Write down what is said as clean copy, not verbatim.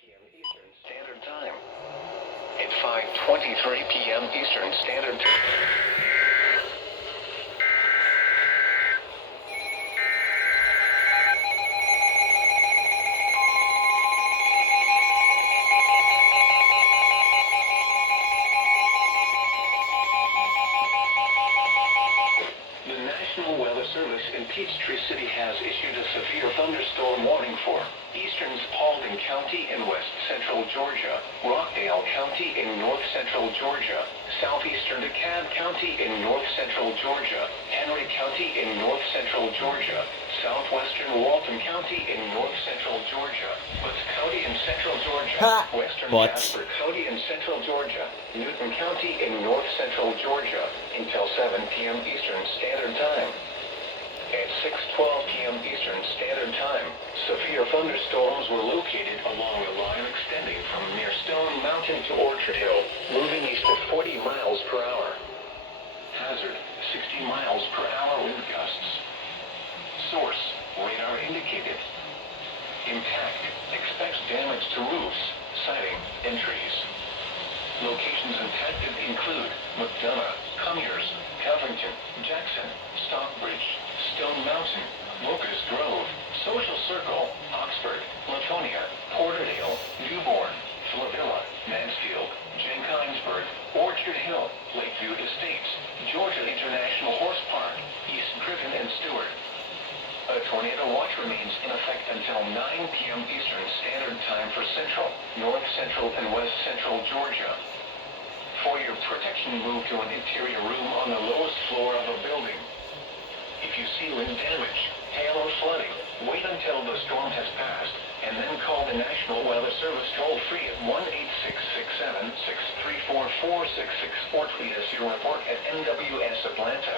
p.m. Eastern Standard Time. At 5:23 p.m. Eastern Standard Time. The National Weather Service in Peachtree City has issued a severe thunderstorm warning for eastern Paulding County in west central Georgia, Rockdale County in north central Georgia, southeastern DeKalb County in north central Georgia, Henry County in north central Georgia, southwestern Walton County in north central Georgia, Butts County in central Georgia, western Butts. Jasper County in central Georgia, Newton County in north central Georgia, until 7 p.m. Eastern Standard Time. At 6:12 p.m. Eastern Standard Time, severe thunderstorms were located along a line extending from near Stone Mountain to Orchard Hill, moving east at 40 miles per hour. Hazard, 60 miles per hour wind gusts. Source, radar indicated. Impact, expects damage to roofs, siding, and trees. Locations impacted include McDonough, Conyers, Covington, Jackson, Stockbridge, Stone Mountain, Locust Grove, Social Circle, Oxford, Latonia, Porterdale, Newborn, Flavilla, Mansfield, Jenkinsburg, Orchard Hill, Lakeview Estates, Georgia International Horse Park, East Griffin and Stewart. A tornado watch remains in effect until 9 p.m. Eastern Standard Time for central, north central, and west central Georgia. For your protection, move to an interior room on the lowest floor of a building. If you see wind damage, hail, or flooding, wait until the storm has passed, and then call the National Weather Service toll-free at 1-866-7-634-4664. Tweet us your report at NWS Atlanta.